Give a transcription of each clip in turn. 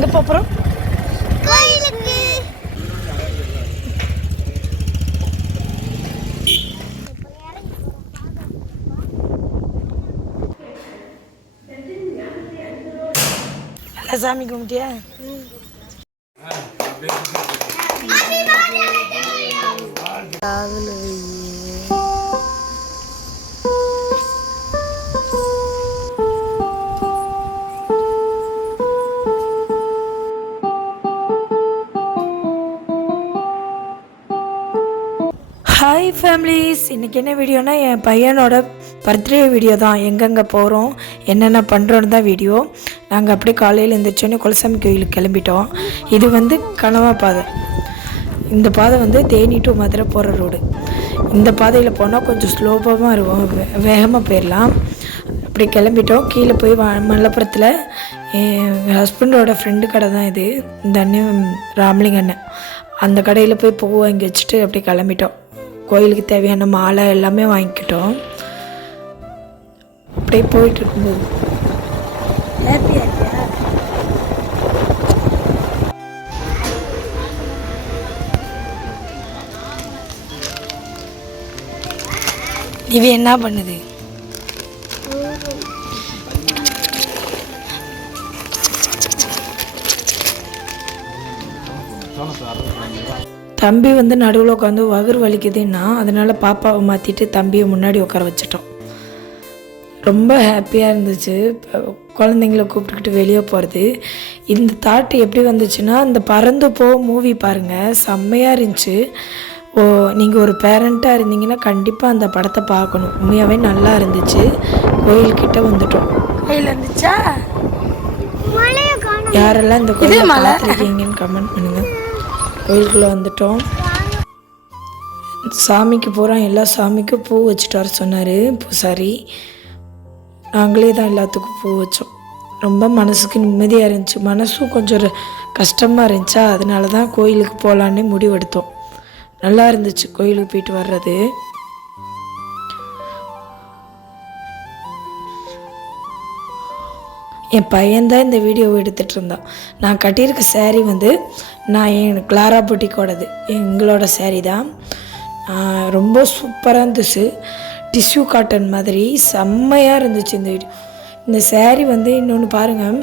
எங்கே போகிறோம்? கோயிலுக்கு. நல்லா சாமி கும்பிட்டியா? ஹாய் ஃபேமிலிஸ், இன்றைக்கி என்ன வீடியோனா என் பையனோட பர்த்டே வீடியோ தான். எங்கெங்கே போகிறோம், என்னென்ன பண்ணுறோன்னு தான் வீடியோ. நாங்கள் அப்படியே காலையில் எழுந்திரிச்சோன்னே குலசாமி கோயிலுக்கு கிளம்பிட்டோம். இது வந்து கனவா பாதை. இந்த பாதை வந்து தேனி டு மதுரை போகிற ரோடு. இந்த பாதையில் போனால் கொஞ்சம் ஸ்லோவாக இருக்கும், வேகமாக போயிடலாம். அப்படி கிளம்பிட்டோம். கீழே போய் மல்லப்புரத்தில் என் ஹஸ்பண்டோட ஃப்ரெண்டு கடை தான் இது. இந்த அண்ணன் ராமலிங்க அண்ணன், அந்த கடையில் போய் பூ வாங்கி வச்சுட்டு அப்படி கிளம்பிட்டோம். கோயிலுக்கு தேவையான மாலை எல்லாமே வாங்கிக்கிட்டோம். அப்படியே போயிட்டு இருக்கும்போது ஹாப்பியாக இருக்கியா? இவ என்ன பண்ணுது? தம்பி வந்து நடுவில் உட்காந்து வகுறு வலிக்குதுன்னா அதனால் பாப்பாவை மாற்றிட்டு தம்பியை முன்னாடி உட்கார வச்சிட்டோம். ரொம்ப ஹாப்பியாக இருந்துச்சு குழந்தைங்கள கூப்பிட்டுக்கிட்டு வெளியே போகிறது. இந்த தாட் எப்படி வந்துச்சுன்னா, இந்த பறந்து போ மூவி பாருங்கள், செம்மையாக இருந்துச்சு. நீங்கள் ஒரு பேரண்ட்டாக இருந்தீங்கன்னா கண்டிப்பாக அந்த படத்தை பார்க்கணும். உண்மையாகவே நல்லா இருந்துச்சு. கோயில்கிட்ட வந்துட்டோம். கோயில் இருந்துச்சா? யாரெல்லாம் இந்த கோயில் பார்த்துருக்கீங்கன்னு கமெண்ட் பண்ணுங்கள். கோயிலுக்குள்ளே வந்துட்டோம். சாமிக்கு போகிறோம். எல்லா சாமிக்கும் பூ வச்சுட்டு வர சொன்னார் பூசாரி. நாங்களே தான் எல்லாத்துக்கும் பூ வச்சோம். ரொம்ப மனசுக்கு நிம்மதியாக இருந்துச்சு. மனசும் கொஞ்சம் கஷ்டமாக இருந்துச்சா, அதனால தான் கோயிலுக்கு போகலான்னு முடிவெடுத்தோம். நல்லா இருந்துச்சு கோயிலுக்கு போயிட்டு வர்றது. என் பையன்தான் இந்த வீடியோவை எடுத்துகிட்டு இருந்தான். நான் கட்டியிருக்க சேரீ வந்து நான் என் கிளாரா புட்டிக்கோடது, எங்களோட சேரீ தான். ரொம்ப சூப்பராக இருந்துச்சு. டிஷ்யூ காட்டன் மாதிரி செம்மையாக இருந்துச்சு இந்த வீடியோ. இந்த சேரீ வந்து இன்னொன்று பாருங்கள்,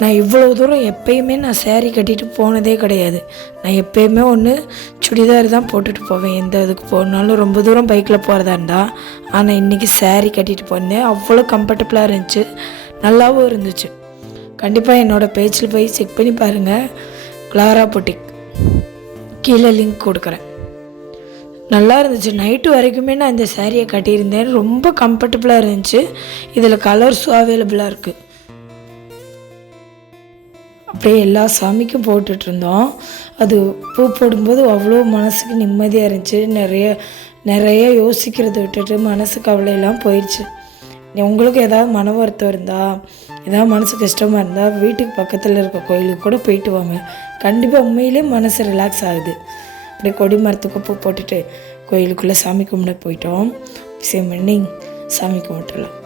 நான் இவ்வளோ தூரம் எப்பயுமே நான் சேரீ கட்டிட்டு போனதே கிடையாது. நான் எப்பயுமே ஒன்று சுடிதார் தான் போட்டுட்டு போவேன் எந்த இதுக்கு போனாலும், ரொம்ப தூரம் பைக்கில் போகிறதா இருந்தால். ஆனால் இன்றைக்கி சேரீ கட்டிட்டு போனேன். அவ்வளோ கம்ஃபர்டபுளாக இருந்துச்சு, நல்லாவும் இருந்துச்சு. கண்டிப்பாக என்னோடய பேஜில் போய் செக் பண்ணி பாருங்கள். கிளாரா புட்டிக், கீழே லிங்க் கொடுக்குறேன். நல்லா இருந்துச்சு. நைட்டு வரைக்குமே நான் இந்த சேரீயை கட்டியிருந்தேன். ரொம்ப கம்ஃபர்டபுளாக இருந்துச்சு. இதில் கலர்ஸும் அவைலபிளாக இருக்குது. அப்படியே எல்லா சாமிக்கும் போட்டுட்ருந்தோம். அது பூ போடும்போது அவ்வளோ மனசுக்கு நிம்மதியாக இருந்துச்சு. நிறைய யோசிக்கிறத விட்டுட்டு மனசு கவலையெல்லாம் போயிடுச்சு. உங்களுக்கு ஏதாவது மன வருத்தம் இருந்தால், ஏதாவது மனசு கஷ்டமாக இருந்தால் வீட்டுக்கு பக்கத்தில் இருக்க கோயிலுக்கு கூட போயிட்டு வாங்க. கண்டிப்பாக உண்மையிலே மனசு ரிலாக்ஸ் ஆகுது. அப்படியே கொடி மரத்துக்கு பூ போட்டுட்டு கோயிலுக்குள்ளே சாமி கும்பிட போயிட்டோம். சேம் பண்ணி சாமி கும்பிட்டுலாம்.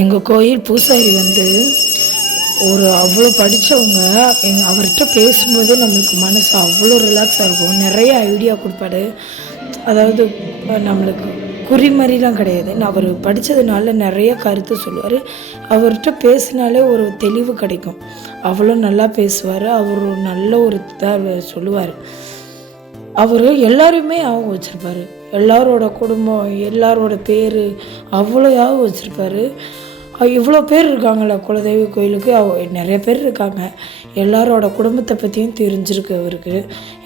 எங்கள் கோயில் பூசாரி வந்து அவ்வளோ படித்தவங்க. அவர்கிட்ட பேசும்போதே நம்மளுக்கு மனசு அவ்வளோ ரிலாக்ஸாக இருக்கும். நிறைய ஐடியா கொடுப்பாரு. அதாவது நம்மளுக்கு குறிமறிலாம் கிடையாது. அவர் படித்ததுனால நிறைய கருத்து சொல்லுவார். அவர்கிட்ட பேசினாலே ஒரு தெளிவு கிடைக்கும். அவ்வளோ நல்லா பேசுவார். அவர் நல்ல ஒரு இதாக சொல்லுவார். அவர் எல்லாருமே ஞாபகம் வச்சுருப்பார். எல்லாரோட குடும்பம், எல்லாரோட பேர் அவ்வளோ ஞாபகம் வச்சுருப்பார். இவ்வளோ பேர் இருக்காங்களா குலதெய்வ கோயிலுக்கு, நிறைய பேர் இருக்காங்க. எல்லாரோட குடும்பத்தை பற்றியும் தெரிஞ்சிருக்கு அவருக்கு.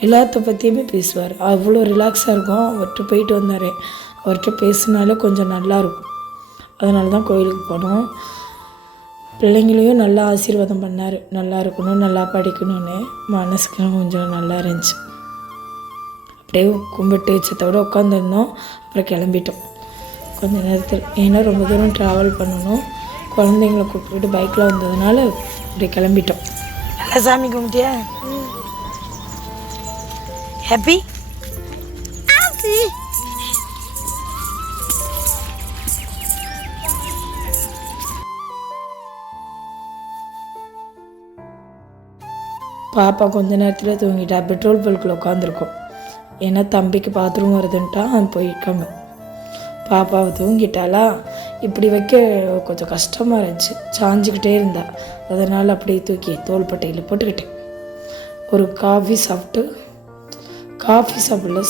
எல்லாத்த பற்றியுமே பேசுவார். அவ்வளோ ரிலாக்ஸாக இருக்கும். அவர்கிட்ட போயிட்டு வந்தார். அவர்கிட்ட பேசினாலே கொஞ்சம் நல்லாயிருக்கும். அதனால தான் கோயிலுக்கு போனோம். பிள்ளைங்களையும் நல்லா ஆசீர்வாதம் பண்ணார். நல்லா இருக்கணும், நல்லா படிக்கணும்னு. மனசுக்கு கொஞ்சம் நல்லா இருந்துச்சு. அப்படியே கும்பிட்டு வச்சதோடு உட்காந்துருந்தோம். அப்புறம் கிளம்பிட்டோம் கொஞ்சம் நேரத்தில். ஏன்னா ரொம்ப தூரம் ட்ராவல் பண்ணணும். குழந்தைங்கள கூப்பிட்டு பைக்கில் வந்ததுனால அப்படியே கிளம்பிட்டோம். நல்லா சாமி கும்பிட்டியா? ஹாப்பி? பாப்பா கொஞ்ச நேரத்தில் தூங்கிட்டா. பெட்ரோல் பல்கில் உட்காந்துருக்கோம். ஏன்னா தம்பிக்கு பாத்ரூம் வருதுன்ட்டா போயிருக்காங்க. பாப்பாவை தூங்கிட்டாளா. இப்படி வைக்க கொஞ்சம் கஷ்டமாக இருந்துச்சு. சாஞ்சிக்கிட்டே இருந்தா. அதனால் அப்படியே தூக்கி தோள்பட்டையில் போட்டுக்கிட்டேன். ஒரு காஃபி சாப்பிடல,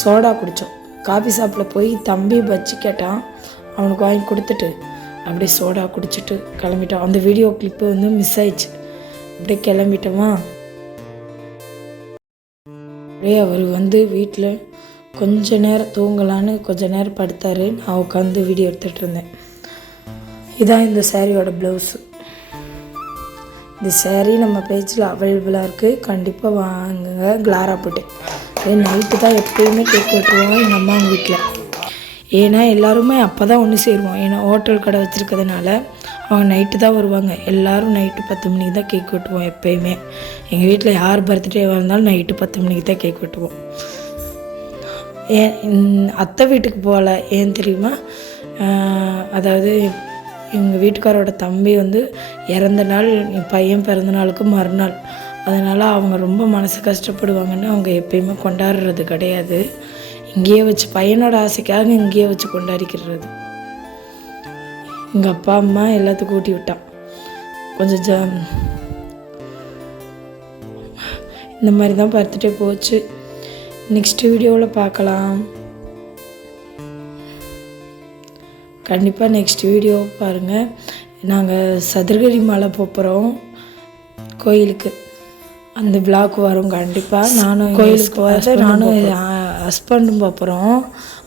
சோடா குடித்தோம். காஃபி சாப்பிட போய் தம்பி பஜ்ஜி கேட்டான். அவனுக்கு வாங்கி கொடுத்துட்டு அப்படியே சோடா குடிச்சிட்டு கிளம்பிட்டோம். அந்த வீடியோ கிளிப்பு வந்து மிஸ் ஆயிடுச்சு. அப்படியே கிளம்பிட்டோமா. அப்படியே அவர் வந்து வீட்டில் கொஞ்ச நேரம் தூங்கலான்னு கொஞ்ச நேரம் படுத்தார். நான் உட்காந்து வீடியோ எடுத்துகிட்டு இருந்தேன். இதான் இந்த சாரியோட ப்ளவுஸு. இந்த சேரீ நம்ம பேஜில் அவைலபிளாக இருக்குது. கண்டிப்பாக வாங்குங்க. கிளாரா போட்டு நைட்டு தான் எப்போயுமே கேக் வெட்டுவோம் எங்கள் அம்மா வீட்டில். ஏன்னா எல்லாருமே அப்போ தான் ஒன்று சேருவோம். ஏன்னா ஹோட்டல் கடை வச்சுருக்கிறதுனால அவங்க நைட்டு தான் வருவாங்க. எல்லோரும் நைட்டு 10 மணிக்கு தான் கேக் வெட்டுவோம் எப்போயுமே. எங்கள் வீட்டில் யார் பர்த்டேவாக இருந்தாலும் நைட்டு 10 மணிக்கு தான் கேக் வெட்டுவோம். அத்தை வீட்டுக்கு போகல. ஏன் தெரியுமா? அதாவது எங்கள் வீட்டுக்காரோட தம்பி வந்து இறந்த நாள் என் பையன் பிறந்த நாளுக்கு மறுநாள். அதனால் அவங்க ரொம்ப மனசு கஷ்டப்படுவாங்கன்னு அவங்க எப்பயுமே கொண்டாடுறது கிடையாது. இங்கேயே வச்சு பையனோட ஆசைக்காக இங்கேயே வச்சு கொண்டாடிக்கிறது. எங்கள் அப்பா அம்மா எல்லாத்துக்கும் ஊட்டி விட்டான். கொஞ்சம் இந்த மாதிரி தான் பர்த்டே போச்சு. நெக்ஸ்ட் வீடியோவில் பார்க்கலாம். கண்டிப்பாக நெக்ஸ்ட் வீடியோ பாருங்கள். நாங்கள் சதுரகிரி மலை போகிறோம் கோயிலுக்கு. அந்த விளாக் வரும் கண்டிப்பாக. நானும் கோயிலுக்கு வந்து நானும் ஹஸ்பண்டும் போகிறோம்.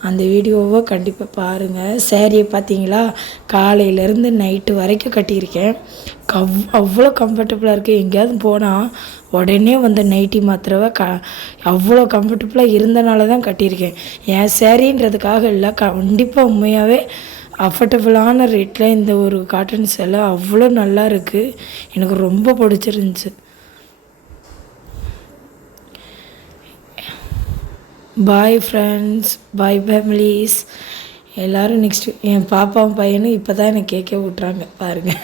அந்த வீடியோவை கண்டிப்பாக பாருங்கள். சேரீயை பார்த்தீங்களா? காலையிலேருந்து நைட்டு வரைக்கும் கட்டியிருக்கேன். அவ்வளோ கம்ஃபர்டபுளாக இருக்குது. எங்கேயாவது போனால் உடனே வந்து நைட்டி மாத்திரவை அவ்வளோ கம்ஃபர்டபுளாக இருந்தனால தான் கட்டியிருக்கேன். என் சேரீன்றதுக்காக இல்லை, கண்டிப்பாக உண்மையாகவே அஃபர்டபுளான ரேட்டில் இந்த ஒரு காட்டன் சேலை அவ்வளோ நல்லா இருக்குது. எனக்கு ரொம்ப பிடிச்சிருந்துச்சு. பாய் ஃப்ரெண்ட்ஸ், பாய் ஃபேமிலிஸ் எல்லோரும். நெக்ஸ்ட்டு என் பாப்பாவும் பையனும் இப்போ தான் எனக்கு கேட்க விட்றாங்க பாருங்கள்.